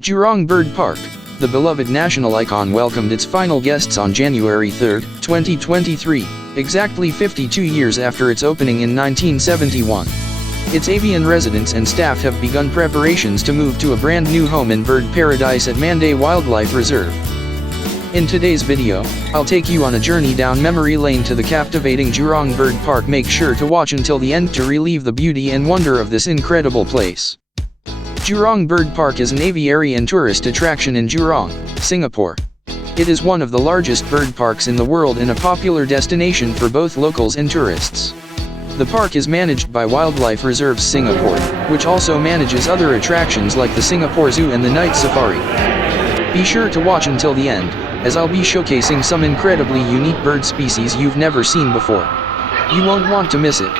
Jurong Bird Park, the beloved national icon, welcomed its final guests on January 3, 2023, exactly 52 years after its opening in 1971. Its avian residents and staff have begun preparations to move to a brand new home in bird paradise at Mandai Wildlife Reserve. In today's video, I'll take you on a journey down memory lane to the captivating Jurong Bird Park. Make sure to watch until the end to relive the beauty and wonder of this incredible place. Jurong Bird Park is an aviary and tourist attraction in Jurong, Singapore. It is one of the largest bird parks in the world and a popular destination for both locals and tourists. The park is managed by Wildlife Reserves Singapore, which also manages other attractions like the Singapore Zoo and the Night Safari. Be sure to watch until the end, as I'll be showcasing some incredibly unique bird species you've never seen before. You won't want to miss it.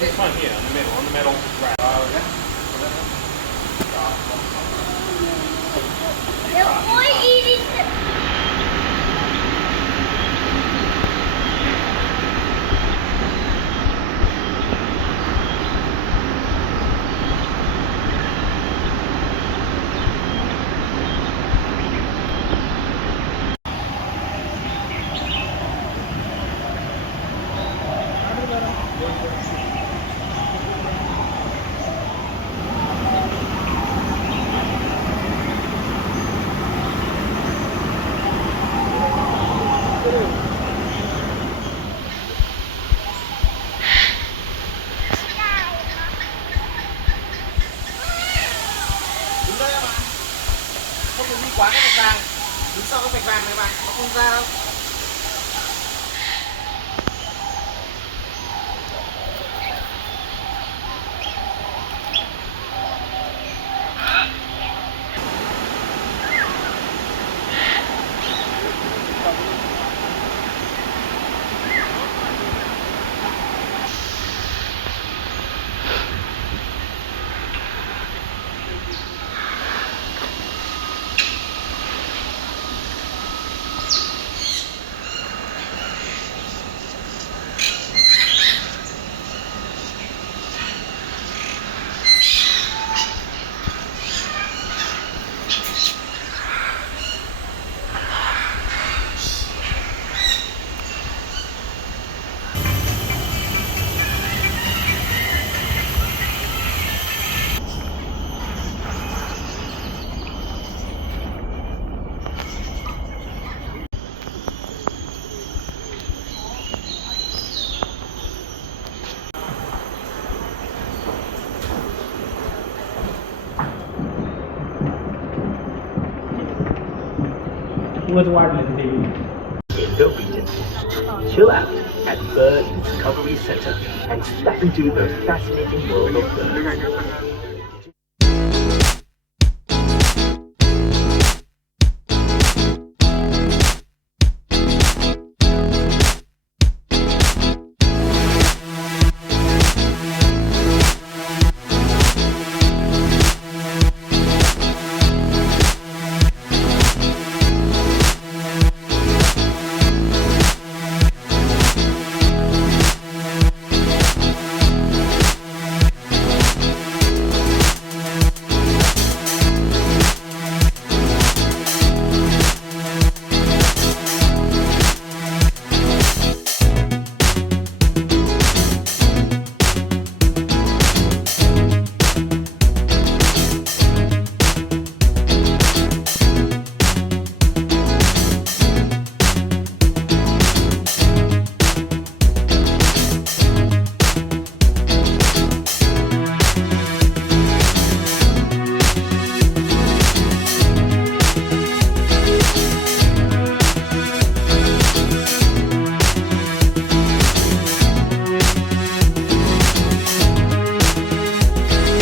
This one here, on the middle rack. The boy eating it. đừng đi quá cái vạch vàng, đứng sau cái vạch vàng này bạn, nó không ra đâu. In the region. Chill out at Bird Discovery Center and step into the fascinating world of birds.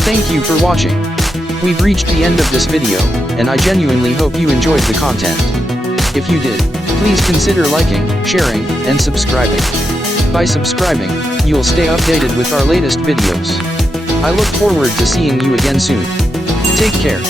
Thank you for watching. We've reached the end of this video, and I genuinely hope you enjoyed the content. If you did, please consider liking, sharing, and subscribing. By subscribing, you'll stay updated with our latest videos. I look forward to seeing you again soon. Take care.